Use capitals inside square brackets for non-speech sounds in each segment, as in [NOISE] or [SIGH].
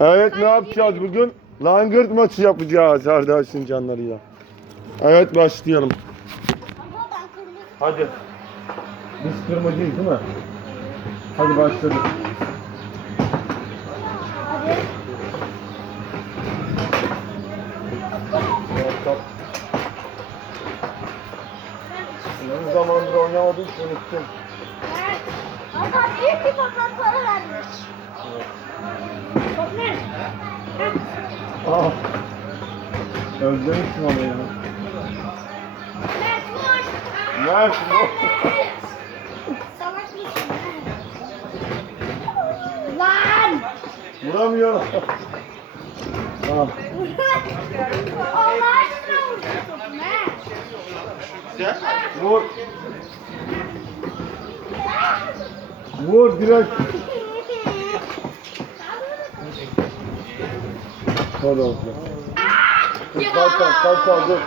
Evet ne yapacağız bugün? Langırt maçı yapacağız Ardaş'ın canlarıyla. Evet başlayalım. Hadi. Biz kırmacıyız değil mi? Hadi başladık. Evet. Uzun zamandır oynamadım unuttum. Evet. Adam büyük bir para vermiş. Ne? Ah. Özlemişsin onu ya. Mert vur. Mert bu. Salak mısın? Lan! Vuramıyor. ah. Allah aşkına vur Mert. Vur. Vur direkt. Hadi olsun. Dur kalk kalk kalk kalk dur.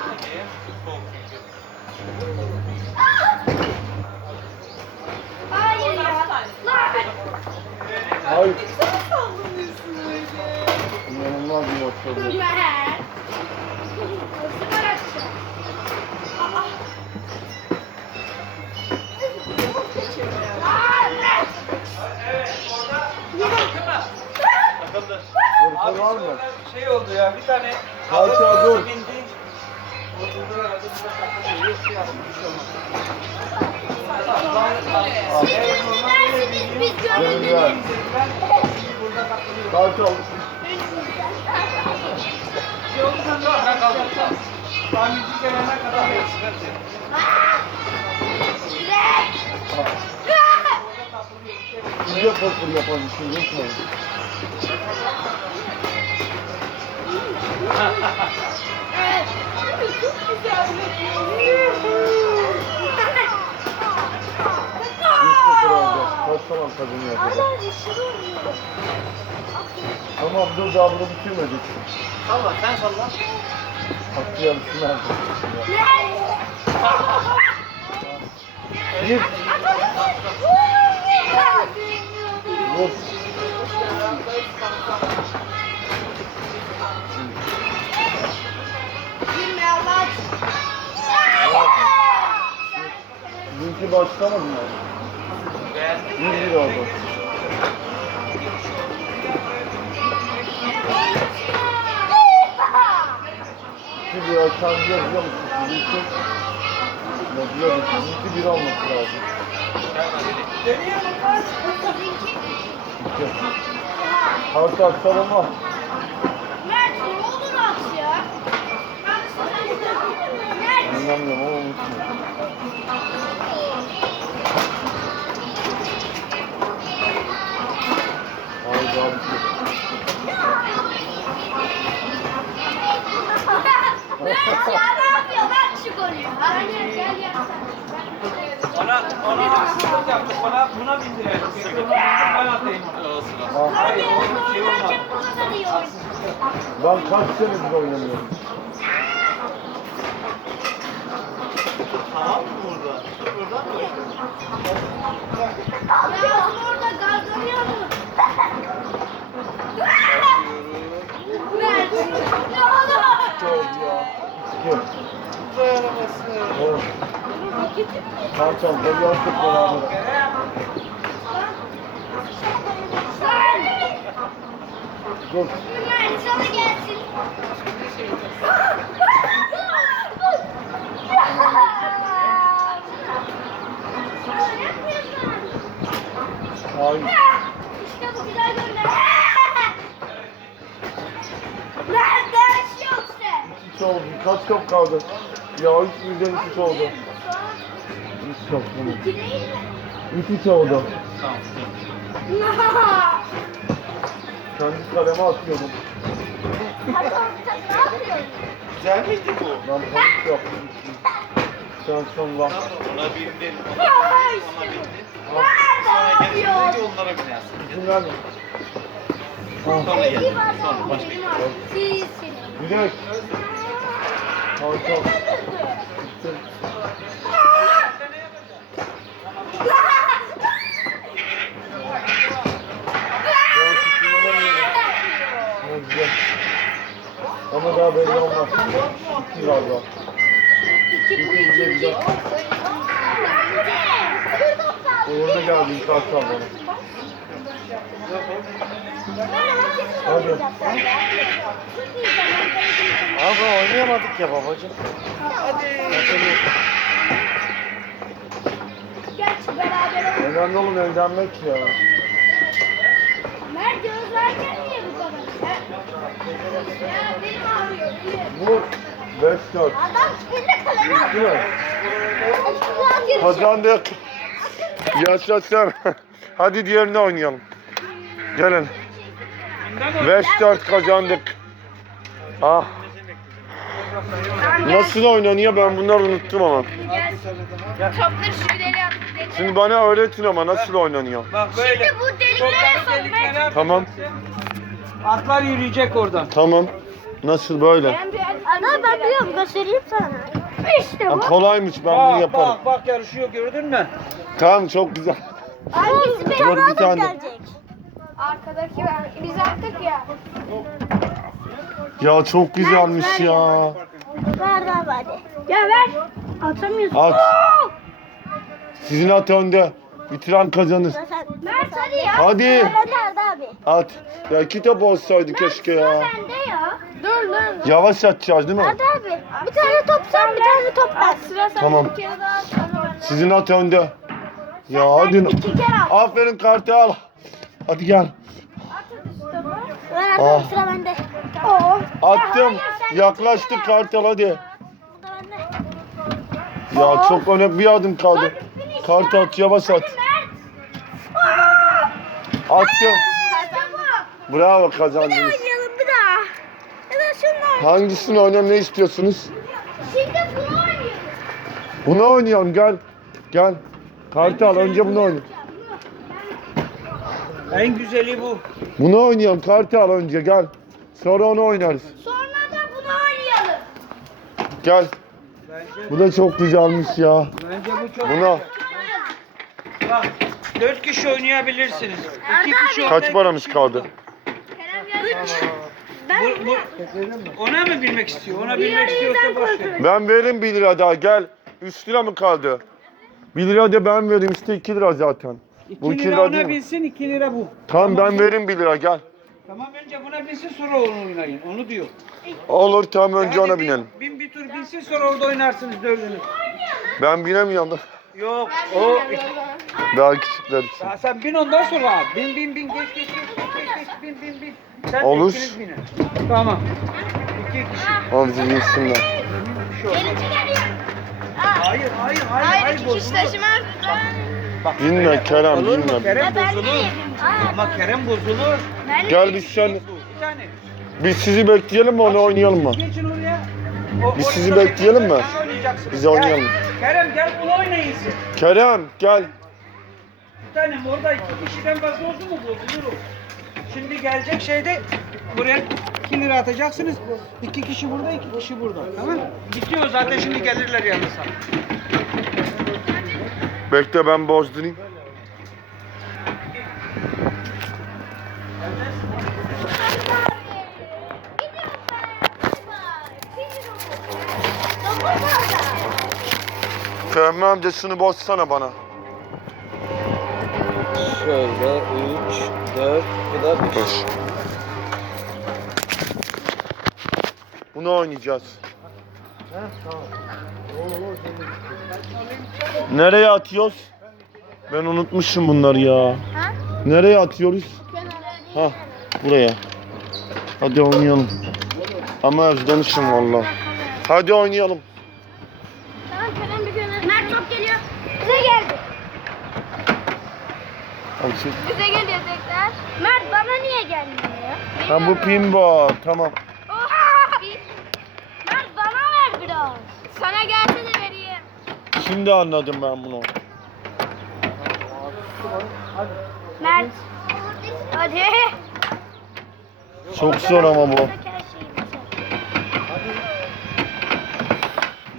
Hayır ya. Lan! Hayır. Sen sallanıyorsun öyle. İnanılmaz bir maç oldu. Var mı? Şey oldu ya bir tane Kalça dur. bindi. Bir de takıldı. Hiç şey bir şey. Burada takılıyor. Kalça aldık. Şey oldu sen de ben kaldım. Tamirci gelene kadar ben sıkıntı. Direkt. Siz de fosfor yapalım şimdi unutmayın. Evet. Çok güzel zaman kazanıyor acaba? Hala dişini vuruyor. Tamam dur daha bunu bitirmedik. Salla sen salla. Hakkı yarısı nerede? Ne? Git. Vur. Başlamadı mı? Beğendin 100 lira oldu. İki lira kendi yazıyor musun? Sizinki ne diyor? Sizinki bir olması lazım. İki. Harika aktarılma. Mert ne olur at ya. Mert. Anlamıyorum ama unutmuyorum. Bana buna bindirelim. Ben atayım Hayır onun şey olmaz. Burada. Ben kaç senedir oynamıyorum. Tamam mı burada? Buradan mı? Ya orada gazlanıyor mu? Mert. Ne olur? İki oldu ya. İki. Dayanamazsın. Evet. Yaptık beraber. Sen. Dur. Sana gelsin. Hayır. İşte bu güzel gönder. Nerede iş yok sen? Üç oldu. Kaç top kaldı? Ya yüzden üç üç oldu. Tamam. Değil mi? Üç üç oldu. [LAUGHS] Tamam. Kendi kaleme atıyordum. Adam sen ne yapıyorsun? Güzel miydi bu? Ben panik yaptım. Sen sonra. Ona bindin. Ona bindin. Nerede Sonra yapıyorsun? onlara binersin. İzin verme. Ah. Sonra İyi gel. Sonra başka. Direkt. Harika. Bitti. Ben tutunamıyorum. Ama daha belli olmaz. İki galiba. Uğurlu geldi ilk akşam bana. Hadi. Abi oynayamadık ya babacığım. Geç beraber oynayalım. Önemli olan evlenmek ya. Mert göz verken niye bu kadar? Ya benim ağrıyor. benim. Bu 5 4. Adam kendi kaleme Değil mi? atıyor. Kazandık. Yaşasın. [LAUGHS] Hadi diğerini oynayalım. Gelin. Bundan 5-4 kazandık. Ah. Nasıl oynanıyor ben bunları unuttum ama. Topları şu ileri at. Şimdi bana öğretin ama nasıl oynanıyor. Bak böyle. Şimdi bu deliklere Topları sok, deliklere Mert. atacaksın. Tamam. Atlar yürüyecek oradan. Tamam. Nasıl böyle? Ana ben biliyorum göstereyim sana. İşte Ha, bu. kolaymış ben bunu Bak yaparım. bak bak yarışıyor gördün mü? Tamam çok güzel. Hangisi Dur bir tane. gelecek? Arkadaki ben. Biz attık ya. Ya çok güzelmiş ya. Ver ver hadi. Ya ver. Atamıyorsun. At. Sizin at önde. Bitiren kazanır. Mert hadi ya. Hadi. At. Ya kitap olsaydı keşke ya. Bende ya. Dur dur. Yavaş atacağız değil mi? Hadi abi. Bir tane top sen bir tane top ben. Sıra sende Tamam. bir kere daha. sonra ben. Sizin at önde. Ya hadi. İki kere al. Aferin Kartal. Hadi gel. At hadi topu. Ver Ah. abi sıra bende. Oo. Attım. Yaklaştık Kartal hadi. Bende. Ya çok önemli bir adım kaldı. Kartal yavaş at. Attım. Bravo kazandınız. Oynayalım bir daha. Ya da şunlar. Hangisini oynayalım ne istiyorsunuz? Şimdi bunu oynayalım. Bunu oynayalım gel. Gel. Kartal önce bunu oynayalım. En güzeli bu. Bunu oynayalım Kartal önce gel. Sonra onu oynarız. Sonra da bunu oynayalım. Gel. Bence, Bu da çok güzelmiş ya. bence bu çok Buna Bak dört kişi oynayabilirsiniz. İki kişi kaç orada, paramız kaldı? Kerem gel. Bu, bu, ona mı bilmek istiyor? Ona bilmek istiyorsa boş ver. Ben veririm 1 lira daha gel. 3 lira mı kaldı? 1 lira da ben vereyim işte 2 lira zaten. Bu 2 iki lira lira ona değil mi? bilsin, 2 lira bu. Tamam ben veririm 1 lira gel. Tamam önce buna binsin sonra onu oynayın. Onu diyor. Olur tamam önce Hadi ona bin- binelim. Bin bir tur binsin sonra orada oynarsınız dördünüz. Ben binemiyorum da. Yok o Daha küçükler için. Ya sen bin ondan sonra abi. Bin bin bin geç geç geç geç geç, geç bin bin bin. Sen de Olur. ikiniz binin. Tamam. İki kişi. Oğlum bizi binsinler. Bir şey olmaz. Gelince geliyor. Hayır hayır hayır Hayır hayır iki kişi bozulur. taşımaz. Bak, Binme Kerem Olur mu? binme. Kerem Ben de bozulur. yedim. Ama Kerem bozulur. Ben de Gel biz sen Bir tane. biz sizi bekleyelim mi onu oynayalım mı? Geçin Biz sizi bekleyelim mi? Biz oynayalım. Kerem gel bunu oynayın siz. Kerem gel. Bir tanem orada iki kişiden fazla oldu mu bozulur. Şimdi gelecek şeyde buraya 2 lira atacaksınız. İki kişi burada, iki kişi burada. Tamam? Bitiyor zaten şimdi gelirler yanınıza. Bekle ben bozdurayım. Fehmi amca şunu bozsana bana. Şöyle 3, 4, bu da 5. Boş. Bunu oynayacağız. Nereye atıyoruz? Ben unutmuşum bunları ya. Nereye atıyoruz? Ha, buraya. Hadi oynayalım. Ama özlemişim valla. Hadi oynayalım. Tamam Kerem bir gönder. Mert top geliyor. Bize geldi. Çek. Bize geliyor tekrar. Mert bana niye gelmiyor? Ha bu pinball. Tamam. Oha! Mert bana ver biraz. Sana gelse de vereyim. Şimdi anladım ben bunu. Mert. Hadi. Çok zor ama bu.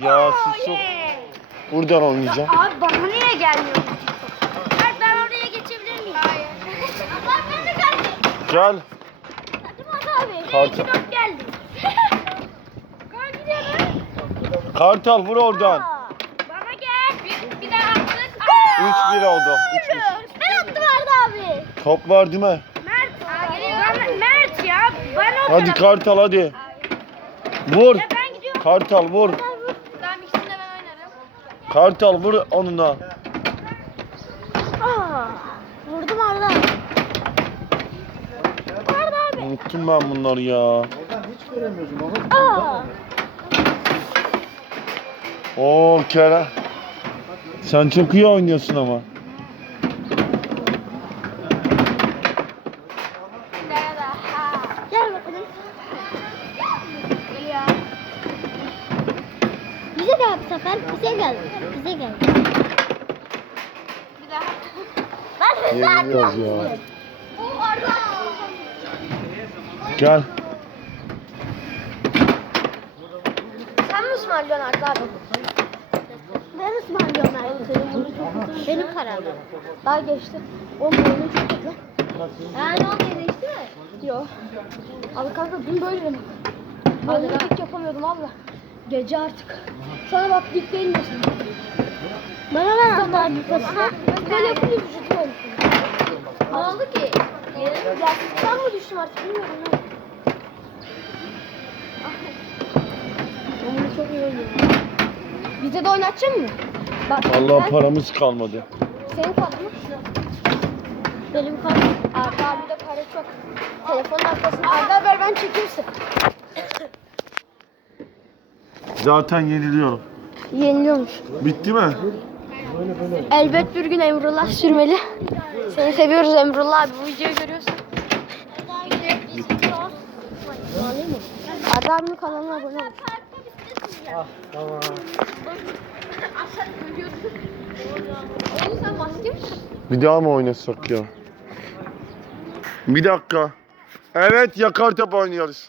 Ya siz çok buradan oynayacağım. Abi bana niye gelmiyor? Mert ben oraya geçebilir miyim? Hayır. Allah beni de geldi. Gel. Hadi dört geldi. Kartal vur oradan. Bana gel. Bir, bir daha attık. 3-1 oldu. 3-1. Ben attım Arda abi. Top var değil mi? Mert. Bana, Mert ya. Bana o Hadi taraf- Kartal hadi. Vur. Ya ben gidiyorum. Kartal vur. Tamam ikisini de ben oynarım. Kartal vur onunla. Aa, vurdum Arda. Arda abi. Unuttum ben bunları ya. Aa. Oo Kerem. Sen çok iyi oynuyorsun ama. Gel bakalım. Geliyor. Bize gel bu sefer. Bize gel. Bize gel. Bir daha. Ben hızlı Yeniliyoruz ya. atmak O Arda. Gel. Sen mi ısmarlıyorsun Arda abi? Ben ısmarlıyorum kötü. Benim kararım. Daha geçti. Oğlum oyunu çok kötü. Ha ne oldu değişti mi? Yok. Abi kanka dün böyle benim. Böyle dik yapamıyordum abla. Gece artık. Sana bak dik değil misin? Bana ver anahtar kupasını. Böyle yapınca vücudu olmuş. Ne oldu ki? Yastıktan mı düştüm artık bilmiyorum. Bunu çok iyi oynuyorum. Bize de oynatacak mı? Bak, Allah ben- paramız kalmadı. senin kartın mı? Benim kartım. Arda abi de para çok. Telefonun arkasında. Arda ver ben çekeyim size. Zaten yeniliyorum. Yeniliyormuş. Bitti mi? Elbet bir gün Emrullah sürmeli. Seni seviyoruz Emrullah abi. Bu videoyu görüyorsun. Arda abinin kanalına abone ol. Oğlum sen maske misin? Bir daha mı oynasak ya? Bir dakika. Evet yakar top oynuyoruz.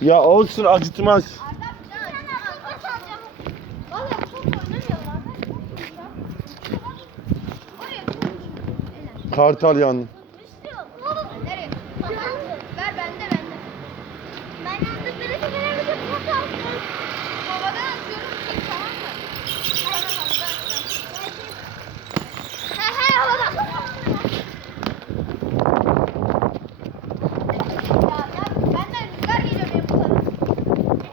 Ya. Ya olsun acıtmaz. Arda abi sen Valla çok oynamıyorlar. Oraya çok Kartal yandı. Nereye? Ver bende bende. Ben yandım beni seferim bir pot aldım. Havadan atıyorum ki tamam mı? Tamam havadan atıyorum. He he havadan. Ya ya benden rüzgar geliyor benim bu tarafa.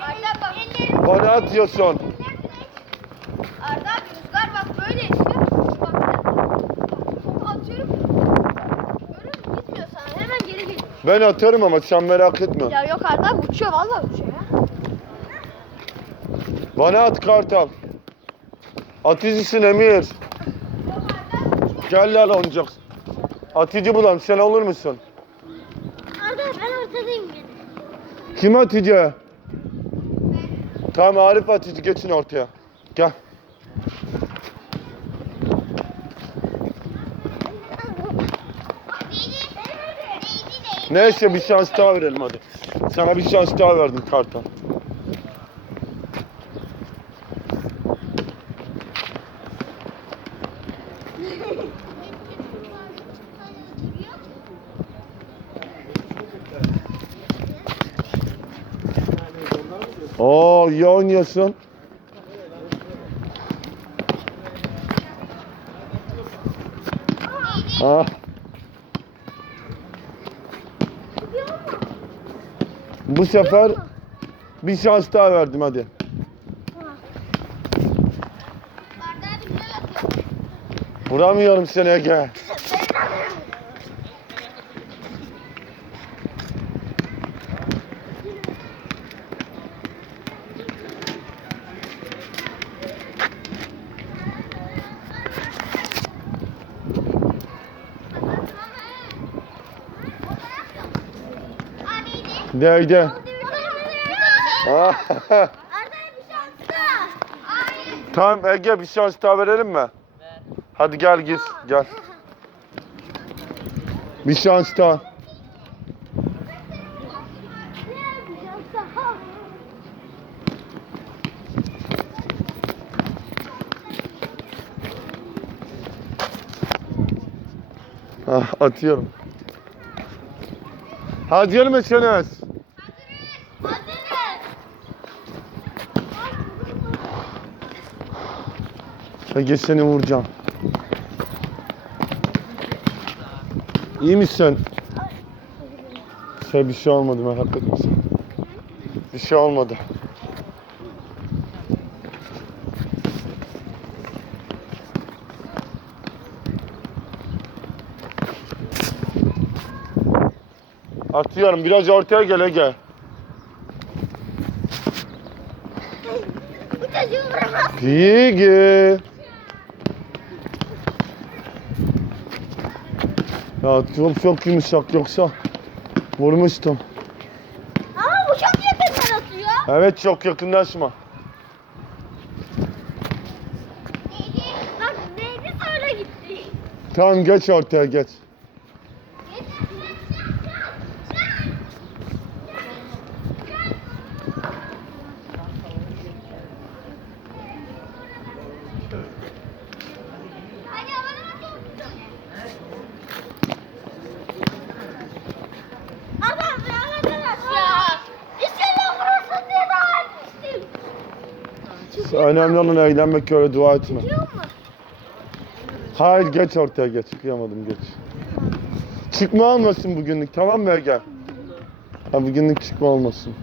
Arda bak. Bana atıyorsun. Arda abi rüzgar bak böyle esiyor. Bak. Topu atıyorum. Görüyor musun? Gitmiyor sana. Hemen geri geliyor. Ben atarım ama sen merak etme. Ya yok Arda uçuyor vallahi uçuyor ya. Bana at Kartal. Atıcısın Emir. Gel lan oynayacaksın. Atıcı bulalım sen olur musun? Arda ben ortadayım. Kim atıcı? Tamam Arif atıcı geçin ortaya. Gel. Neyse bir şans daha verelim hadi. Sana bir şans daha verdim Kartal. Oo iyi oynuyorsun. Ah. Bu sefer bir şans daha verdim hadi. Vuramıyorum seni Ege. Değdi. Arda'ya bir şans daha. tamam Ege bir şans daha verelim mi? Hadi gel git gel. Bir şans daha. Bir şans daha. Ah, atıyorum. Hazır mısınız? Ege seni vuracağım. İyi misin? Şey bir şey olmadı merak etme sen. Bir şey olmadı. Atıyorum biraz ortaya gel Ege. Bu çocuğu bırak. Pigi. Ya çok çok yumuşak yoksa vurmuştum. Ama bu çok yakından atıyor. Evet çok yakınlaşma. Bak neydi sonra gitti. Tamam geç ortaya geç. Hadi bana Adam ya arkadaş ya. İnşallah vurursun diye dua etmiştim. Önemli olan eğlenmek öyle dua etme. Hayır geç ortaya geç. Kıyamadım geç. Çıkma olmasın bugünlük tamam mı Ege? Ha bugünlük çıkma olmasın.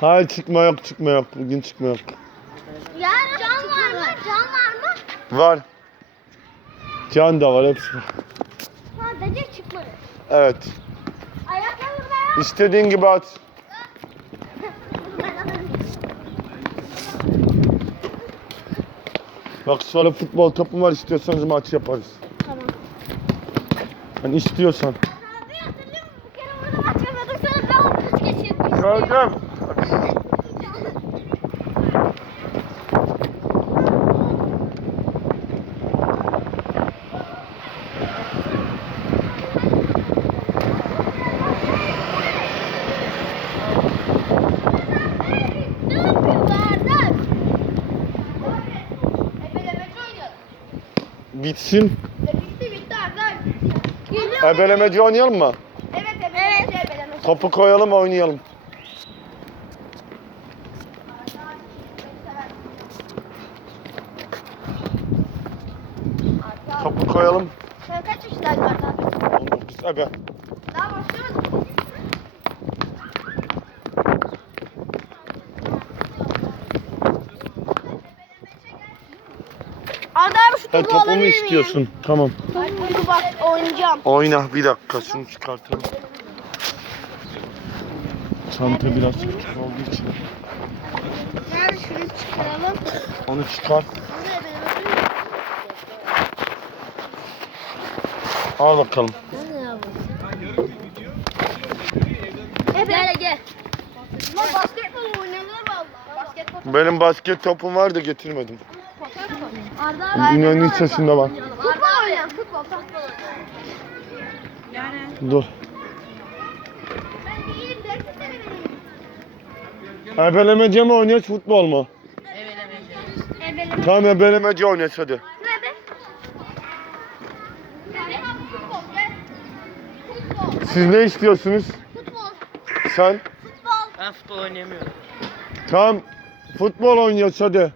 Hayır çıkma yok çıkma yok. Bugün çıkma yok. Ya can var? Can var mı? Var. Can da var hepsi. Sadece çıkmadı. Evet. Ayaklarımda yok. İstediğin gibi at. Bak sonra futbol topum var istiyorsanız maç yaparız. Tamam. Hani istiyorsan. Abi hatırlıyor musun? Bir kere burada maç yapıyorduk sonra ben onu üç geçirmiştim. Gördüm. Ne yapıyor Bardak? Ebelemeci oynuyor. Bitsin. E bitti bitti Arda. Geliyor. Ebelemeci oynayalım mı? Evet ebelemeci ebelemeci. Topu koyalım oynayalım. Topu koyalım. Sen kaç yaşındaydın Arda? 19 ebe. Daha başlıyoruz. Sen topu mu istiyorsun? Tamam. Topu bak oynayacağım. Oyna bir dakika şunu çıkartalım. Çanta biraz küçük olduğu için. Nerede şunu çıkaralım. Onu çıkar. Bunu Al bakalım. Gel gel. Lan basketbol oynanır valla. Basketbol. Benim basket topum var da getirmedim. Dünyanın iç yaşında var. Futbol oynayalım. Futbol, futbol. Dur. Ebelemece mi oynuyoruz futbol mu? Ebeleme. Tamam ebelemece oynuyoruz hadi. Siz ne istiyorsunuz? Futbol. Sen? Futbol. Ben futbol oynayamıyorum. Tamam. Futbol oynuyoruz hadi.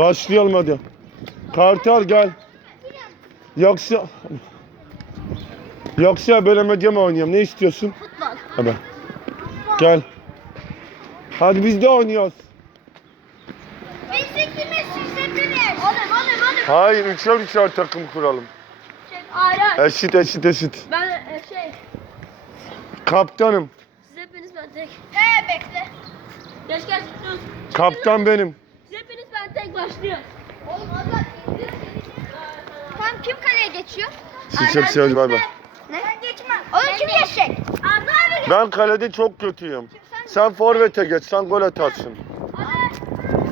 Başlayalım hadi. Kartal gel. Yoksa... Yoksa belemece mi oynayalım? Ne istiyorsun? Futbol. Hadi. Gel. Hadi biz de oynuyoruz. Oğlum, oğlum, oğlum. Hayır, üçer üçer takım kuralım. Aynen. Eşit eşit eşit. Ben e, şey, Kaptanım. siz hepiniz ben tek. He bekle. Geç geç dur. Kaptan benim. Ben tek başlıyor. Oğlum Tamam kim kaleye geçiyor? Siz çok seviyoruz bay bay. Ne? Ben geçmem. Oğlum kim geçecek? Arda abi geç. Ben kalede çok kötüyüm. Sen forvete geç, sen gol atarsın.